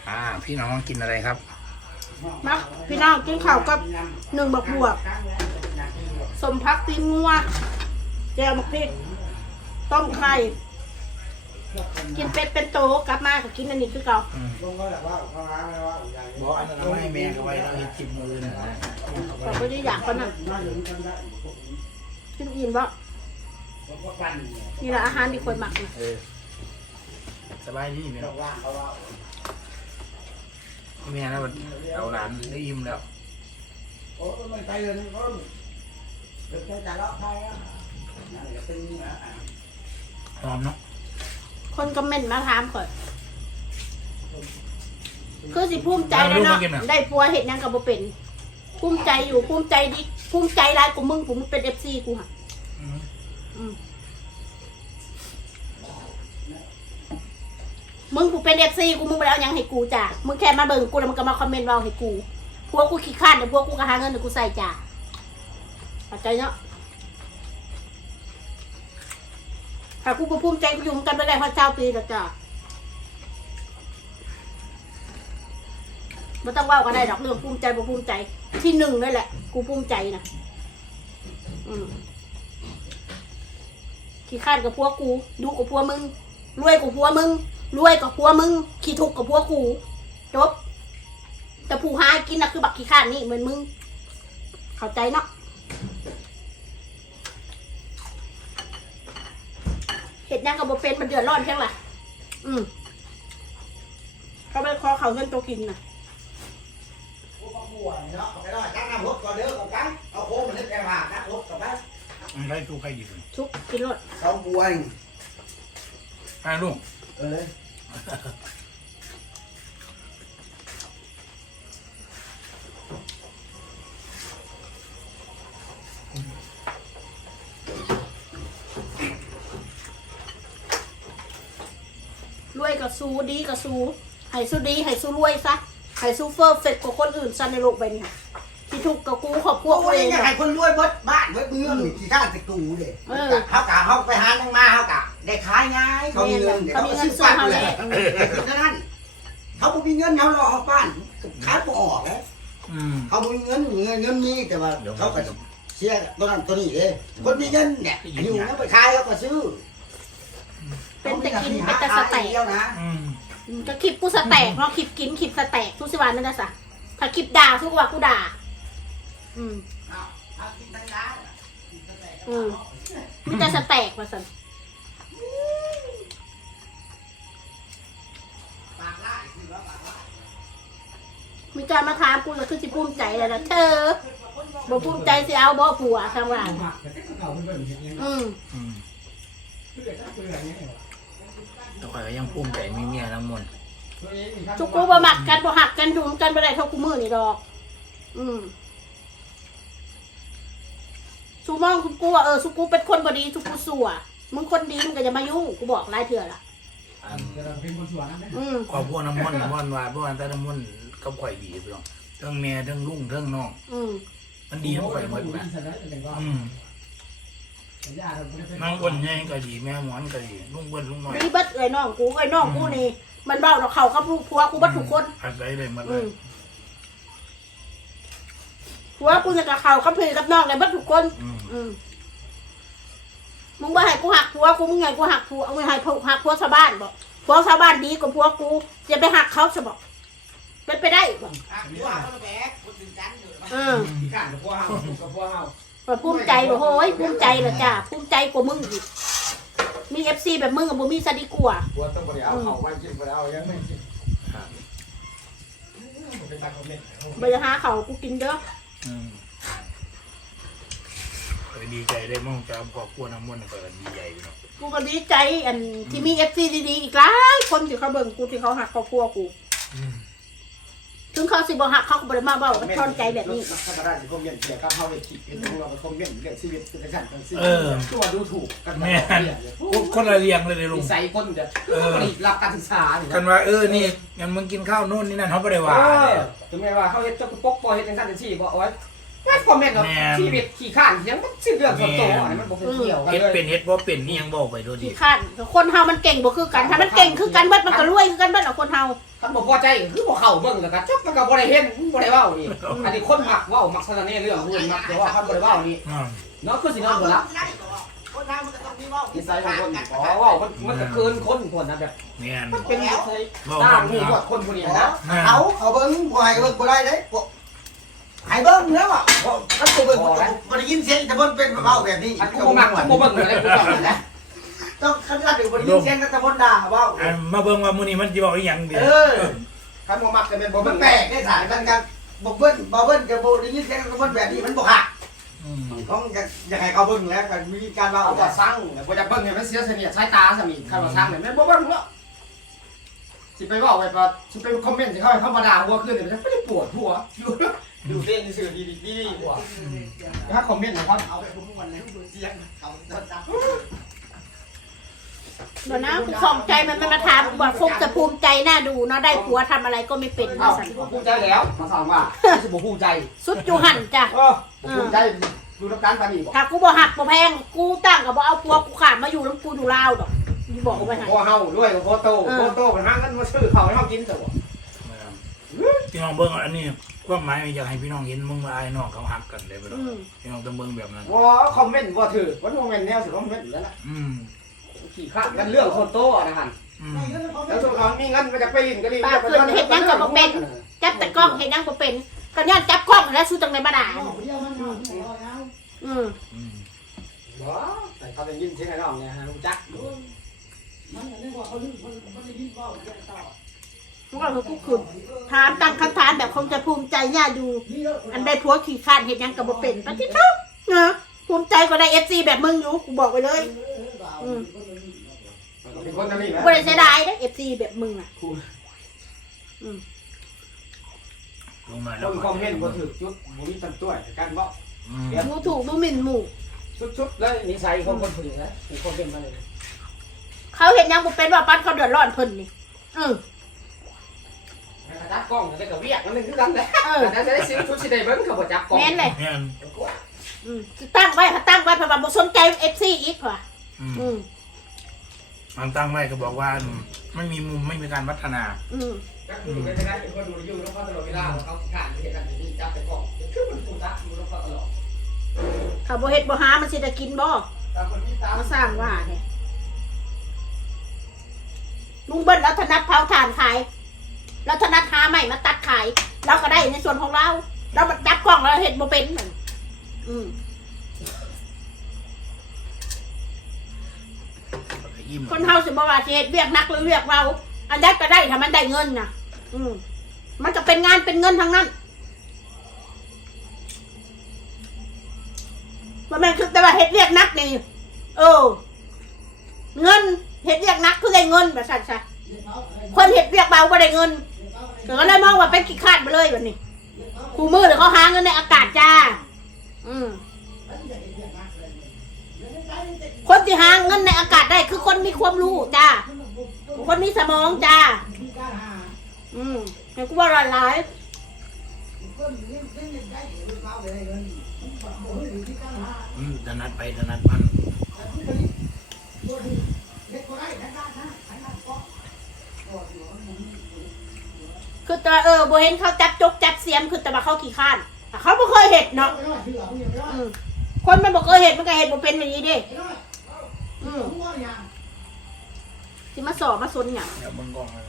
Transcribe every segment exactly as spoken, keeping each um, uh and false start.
อ่าพี่น้องกินอะไรครับมาพี่น้องกินข้าวกับหนึ่งบักบวบสมพักตีนงัวแจ่วมะพริกต้มไข่กินเป็ดเป็นโตกลับมาก็กินอันนี้คือเก่าบอกอันนั้นไม่ให้แม่เขาไว้เราให้จิบมือนะแต่ไม่ได้อยากคนน่ะกินอิ่มบ่นี่แหละอาหารที่คนหมักนะเออสบายดีไหมเนาะแม่นะมันเอาหลานได้อิ่มแล้วหอมเนาะคนคอมเมนต์มาถามข่อยคือสิภูมิใจแล้วเนาะได้ผัวเห็ดยังกับบ่เป็นภูมิใจอยู่ภูมิใจดิภูมิใจร้ายกูมึงกูมึงเป็นเอฟซีกูค่ะมึงกูเป็นเอฟซีกูมึงไปเอายังให้กูจ้ะมึงแค่มาเบิ่งกูแล้วมึงก็มาคอมเมนต์เราให้กูพวกกูขี้ข้านเดี๋ยวพวกกูก็หาเงินเดี๋ยวกูใส่จ้ะเข้าใจเนาะถ้ากูภูมิใจกูอยู่กันไปได้พระเจ้าปีแล้วจ้ะไม่ต้องว่ากันได้ดอกเรื่องภูมิใจบ่ภูมิใจที่หนึ่งนั่นแหละกูภูมิใจนะอืมขี้ข้านกับพวกกูดูกับพวกมึงรวยกับพวกมึงรวยกับพวกมึงขี้ทุกข์กับพวกกูจบแต่ผู้หากินนะคือบักขี้ข้านนี่เหมือนมึงเข้าใจเนาะเห็ดยังกับบ่เป็นมันเดือดร้อนแค่ไหนอืมเขาไปคอเขาเงินตัวกินน่ะใครทุกใครหยิบชุบกินรสเขาบวยใครลูกเออรวยกับซูดีกับซูให้ซูดีให้ซูรวยซะให้ซูเฟอร์เฟกกว่าคนอื่นซะในโลกใบนี้ที่ถูกกับกูขอบพวกเองอยากให้คนรวยเบิดบ้านเบิดเมืองที่ท่าตะกูเด็กเขากะเขาไปหายังมาเขากะได้ขายง่ายเขามีเงินเขามีเงินซื้อเขาเลยนั่นเขาไม่มีเงินเขารอเขาบ้านขายบ่ออกเลยเขาไม่มีเงินเงินเงินมีแต่ว่าเขาก็เสียตัวนั้นตัวนี้เองคนมีเงินเนี่ยอยู่แล้วไปขายเขาก็ซื้อเป็นแต่กินเป็นแต่สแต็กนะก็คลิปกูสแต็กเนาะคลิปกินคลิปสแต็กทุกสิวันนั่นนะสะถ้าคลิปด่าทุกวันกูด่าอืมอืมมีแต่สแต็กมาสั่นมีการมาถามกูแล้วคือสิภูมิใจแล้วนะเธอบ่ภูมิใจสิเอาบ่ผัวทางว่าอืมตัวข่อยก็ยังภูมิใจมีเมียทั้งหมดทุกกูบ่มักกันบ่หักกันดุมกันบ่ได้เท่ากูมือนี่ดอกอืมสุมองกูว่าเออสุกูเป็นคนบ่ดีสุกูสั่วมึงคนดีมึงก็จะมายุ่งกูบอกหลายเถื่อละอืมขอพวกน้ำมันน้ำมันว่าพวกอันแต่น้ำมันก็ข่อยดีพี่น้องทั้งแม่ทั้งลุงทั้งน้องมันดีทั้งข่อยหมดนะอืมน้องอ้วนใหญ่ก็ดีแม่หมอนก็ดีลุงอ้วนลุงน้อยนี่เบิดเอ้ยน้องกูเอ้ยน้องกูนี่มันเบ้าดอกเขากับลูกผัวกูเบิดทุกคนอะไรเลยมันเลยผัวกูจะกับเขากับพี่กับน้องเลยเบิดทุกคนอืมมึงว่าให้กูหักผัวกูมึงไงกูหักผัวมึงให้หักผัวชาวบ้านบอกผัวชาวบ้านดีกว่าผัวกูจะไปหักเขาใช่บอกเป็นไปได้บอกอืมภูมิใจบอกโอ้ยภูมิใจเหรอจ้าภูมิใจกว่ามึงอีกมีเอฟซีแบบมึงกับมึงมีซะดีกว่าไปหาเขากูกินเด้อดีใจได้มั่งจะขอบคุณน้ำมันก็ดีใจเนาะกูก็ดีใจอันที่มีเอฟซีดีๆอีกหลายคนที่เขาเบิ่งกูที่เขาหักครอบครัวกูถึงเขาสิบ่หักเขาก็บ่ได้มาเบ้าก็ชอนใจแบบนี้ธรรมดาสิคอมเมนต์เกี่ยวกับเฮาได้คิดเป็นเราก็คอมเมนต์เรื่องชีวิตเป็นจังซั่นจังซี่ตัวดูถูกกันแม่คนละเรียงเลยลุงใส่คนเด้อเออรับการศึกษานี่กันว่าเออนี่งั้นมึงกินข้าวโน่นนี่นั่นเฮาบ่ได้ว่าถึงแม้ว่าเฮาเฮ็ดจักปกปล่อยเฮ็ดจังซั่นจังซี่บ่เอาไว้คอมเมนต์ว่าชีวิตขี้ข้านยังมันสิ้นเรื่องส่วนตัวอันนี้มันบ่เกี่ยวกันเฮ็ดเลยเป็นเฮ็ดบ่เป็นนี่ยังบอกไปโดยดีขี้ข้านคนเฮามันเก่งบ่คือกันถ้ามันเก่งคือกันเบิดมันก็รวยคือกันเบิดเอาคนเฮาคันบ่พอใจคือบ่เข้าเบิ่งแล้วก็จบมันก็บ่ได้เห็นบ่ได้เว้านี่อันนี้คนมักเว้ามักสารแหน่เรื่องอื่นมักแต่ว่าคันบ่ได้เว้านี่อืมเนาะคือสินอนบ่ละคนเรามันก็ต้องมีว่านิสัยของคนอ๋อเว้ามันมันก็เกินคนคนนะแบบแม่นมันเป็นนิสัยต่างหูกว่าคนคนนี้นะเขาเขาเบิ้งบ่ให้เบิ้งบ่ได้เด้ให้เบิ้งแล้วอ่ะคันบ่เบิ้งบ่ได้ยินเสียงแต่บ่เป็นเว้าแบบนี้อันกูบ่มักกูบ่เบิ่งอะไรกูบอกนะต้องคันว่าบ่ได้ยินเสียงแต่บ่ด่าเว้าอันมาเบิ่งว่ามื้อนี้มันสิบอกอีหยังเด้เออคันบ่มักก็เป็นบ่มัเบิ่นงแปลกได้สายมันกันบ่เบิ้นบ่เบิ้นกับบ่ได้ยินเสียงแต่บ่แบบนี้มันบ่หักอืมต้องอยากให้เขาเบิ้งแล้วกันมีการเว้าเอาว่าว่าสั่งบ่จะเบิ่งให้มันเสียเสนียดสายตาซะมีคันว่าสั่งเนี่ยแม่นบ่เบิ่งเนาะสิไปเว้าไปบ่สิไปคอมเมนต์สิเขาให้ธรรมดาหัวขึ้นนี่มันจะไม่ได้ปวดหัวอยู่ดูเล่นซื่อดีดีดีหัวถ้าคอมเมนต์นะครับเอาไปทุกวันแล้วเสียงเขาจับเดี๋ยวนะกูของใจมันมันมาถามบอกคงจะภูมิใจน่าดูเนาะได้ผัวทำอะไรก็ไม่เป็นเอ้าสันภูมิใจแล้วมาสั่งว่าสิบ่ภูมิใจสุดจูหันจ้ะเออภูมิใจดูน้ำตาลปานีบ่ถ้ากูบ่หักบ่แพงกูตั้งกับบ่เอาผัวกูขาดมาอยู่แล้วกูอยู่ลาวดอกกูบอกกูไปให้พ่อเฮาด้วยโฟโต้โฟโต้มันหาเงินมาซื้อข้าวให้เฮากินซะบ่พี่น้องเบิ่งอันนี้ความหมายอยากให้พี่น้องเห็นมึงว่าไอ้น้องเขาฮักกันได้บ่ดอกอืมพี่น้องต้องเบิ่งแบบนั้นบ่คอมเมนต์บ่ถือบ่คอมเมนต์แนวสิคอมเมนต์แล้วล่ะอืมขี้ข้านกันเรื่องโฟโต้นะหั่นอืมแล้วตัวเขามีเงินมาจากไปลินก็ดีจับแต่กล้องเห็นยังบ่เป็นก็ย้อนจับกล้องแล้วสู้จังได๋บ่ด่าอืมอืมบ่แต่เขาได้ยินเสียงไอ้น้องเนี่ยฮะรู้จักพวกเราคือผู้ขึ้นถามตั้งคำถามแบบคงจะภูมิใจน่าดู อันได้ผัวขี้ข้านเห็นยังก็บ่เป็นปะที่เขาเนาะภูมิใจก็ได้ เอฟ ซี แบบมึงอยู่กูบอกไว้เลยอืมเป็นคนนั่นนี่นะบ่ได้เสียดายเด้อ เอฟ ซี แบบมึงอ่ะลงมาคแล้วนคอมเมนต์บ่ถือจุดบ่มีตันตัวกันบ่อืมหมูถูกหมูหมิ่นหมู่ชุดๆแล้วนิสัยของคนผู้หญิงนะมีคนเป็นมาเลยเขาเห็นยังบ่เป็นว่าปั้นเขาเดือดร้อนเพิ่นนี่อือจับกล้องแล้วก็เวียกมันนึงคือกันแหละเออแต่จะได้ซื้อชุดสิได้เบิ่งเขาบ่จับกล้องแม่นเลยแม่นอืมสิตั้งไว้ถ้าตั้งไว้เพราะว่าบ่สนใจ เอฟ ซี อีกว่ะอืมอืมมันตั้งไว้ก็บอกว่าไม่มีมุมไม่มีการพัฒนาอืมก็คือไม่ได้เป็นคนดูอยู่แล้วเขาตลอดเวลาเขาขาดเหตุการณ์นี้จับไปกล้องคือมันถูกจับอยู่แล้วเขาตลอดถ้าบ่เฮ็ดบ่หามันสิได้กินบ่ตามคนที่ตามมาสร้างว่าเนี่ยลุงเบิ้ลแล้วถนัดเผาถ่านขายแล้วถนัดหาใหม่มาตัดขายเราก็ได้ในส่วนของเราเรามาจับกล้องแล้วเห็นบ่เป็นนั่นอืมยิ้มคนเฮาสิบ่ว่าสิเฮ็ดเวียกหนักหรือเวียกเราอันใดก็ได้ถ้ามันได้เงินน่ะ อืมมันก็เป็นงานเป็นเงินทั้งนั้นบ่แม่นคือแต่ว่าเฮ็ดเวียกหนักนี่เออเงินเฮ็ดเวียกหนักคือได้เงินแบบซั่นซะคนเฮ็ดเวียกเบาบ่ได้เงินก็เลยมองว่าเป็นขี้คร้านไปเลยแบบนี้ครูมือเดี๋ยวเขาหาเงินในอากาศจ้า อืมคนที่หาเงินในอากาศได้คือคนมีความรู้จ้า คนมีสมองจ้า อืมแต่กูว่าหลายอืมถนัดไปถนัดมันคือแต่เออโบเห็นเขาจับจกจับเสียมคือแต่ว่าเขาขี้ข้านแต่เขาไม่เคยเห็นเนาะอืมคนมันบอกเคยเห็นมันก็เห็นมันเป็นแบบนี้ดิอืมที่มาสอบมาสนอย่างเดี๋ยวมึงกล้องเลย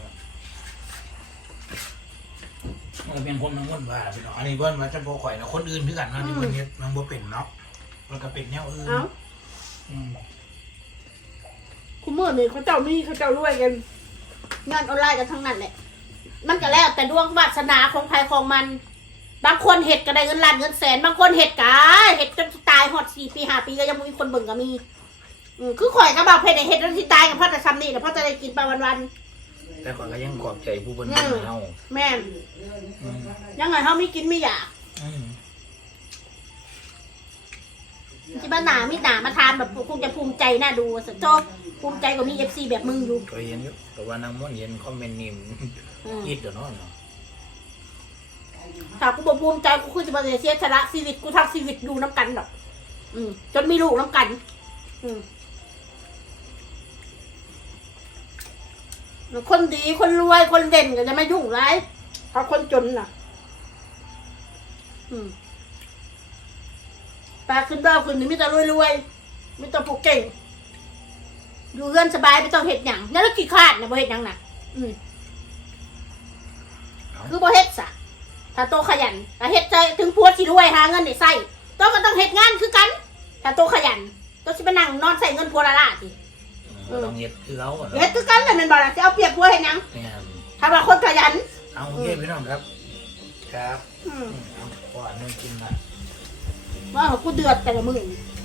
มันก็เป็นคนมันมุ่นว่าพี่น้องอันนี้เบิ้ลมาจะโบข่อยนะคนอื่นคือกันนะที่มันเนี้ยมันโบเป็นเนาะมันก็เป็นแนวอื่นเอ้าอืมคุณเมื่อนี่เขาเจ้ามีเขาเจ้ารวยกันงานออนไลน์กันทั้งนั้นแหละมันก็แล้วแต่ดวงวาสนาของใครของมัน บางคนเห็ดก็ได้เงินล้านเงินแสนบางคนเห็ดกาเห็ดจนตายหอดสี่ปีห้าปีก็ยังมีคนเบิ่งก็มีอืมคือข่อยก็บอกเพจเห็ดจนที่ตายกับพ่อแต่ซ้ำนี่แต่พ่อจะได้กินไปวันแต่ก่อนก็ยังขอบใจผู้บริอืหารมเฮาๆแม่นอืมยังไงเขาไม่กินไม่อยากอืมที่บ้านหนามีหนามาทานแบบคงจะภูมิใจน่าดูสะโจภูมิใจกว่ามีเอฟซีแบบมึงอยู่ก็เห็นอยู่แต่ว่านางม่วนเห็นคอมเมนต์นี่อืมคิดเดี๋ยวเนาะเนาะถ้ากูบ่ภูมิใจกูคือจะมาเสียสละชีวิตกูทั้งชีวิตอยู่น้ำกันดอกอืมจนมีลูกน้ำกัน อืมคนดีคนรวยคนเด่นก็จะไม่ยุ่งไรเพราะคนจนน่ะ อืมปลาขึ้นบ้าขึ้นนี่ไม่ต้องรวยๆไม่ต้องผูกเก่งอยู่เรือนสบายไม่ต้องเห็ดหยังนั่นแล้วกี่ขาดเนี่ยบ่เห็ดหยังน่ะ อืมคือบ่เฮ็ดซะถ้าโตขยันถ้าเฮ็ดใจถึงพัวสิรวยหาเงินได้ใส่โตก็ต้องเฮ็ดงานคือกันถ้าโตขยันโตสิไปนั่งนอนใส่เงินพัวละล่ะสิต้องเฮ็ดคือเขาอะเฮ็ดคือกันแหละแม่นบ่ล่ะสิเอาเปรียบพัวเฮ็ดหยังเนี่ยถ้าว่าคนขยันเอาโอเคพี่น้องครับ ครับอืมเอาก่อนนึงกินมาว่ากูเดือดแต่ละมื้อ